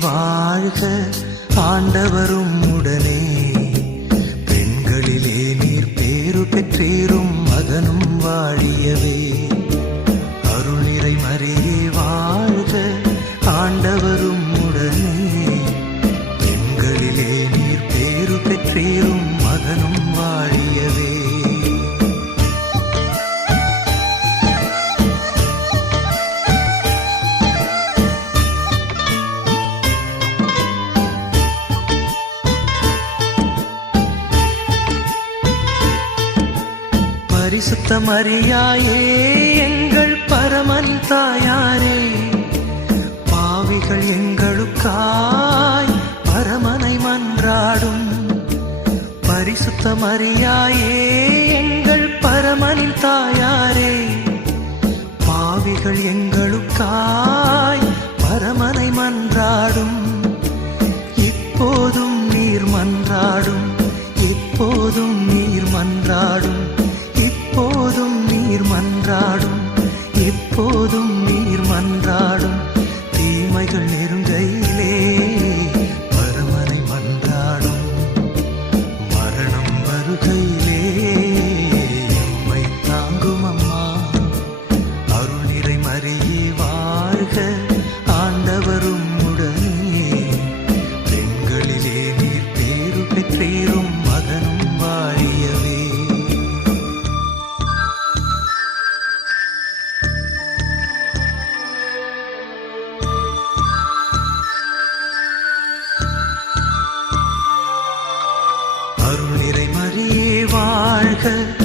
வாழ்க ஆண்டவரும் உடனே. பெண்களிலே நீர் பேரு பெற்றீரும் மகனும் வாழியவே. அருளிரை மறியே வாழ்க ஆண்டவரும் உடனே. பெண்களிலே நீர் பேரு பெற்றீரும் பரிசுத்த மரியாயே எங்கள் பரமன் தாயாரே. பாவிகள் எங்களுக்காய் பரமனை மன்றாடும். பரிசுத்த நீர் மன்றாடும். எப்போதும் நீர் மன்றாடும். தீமைகள் நெருங்கையிலே பரமனை மன்றாடும். மரணம் வருகையிலே எம்மை தாங்கும் அம்மா அருள் நிறை மறியே வாழ்க. வாழ்க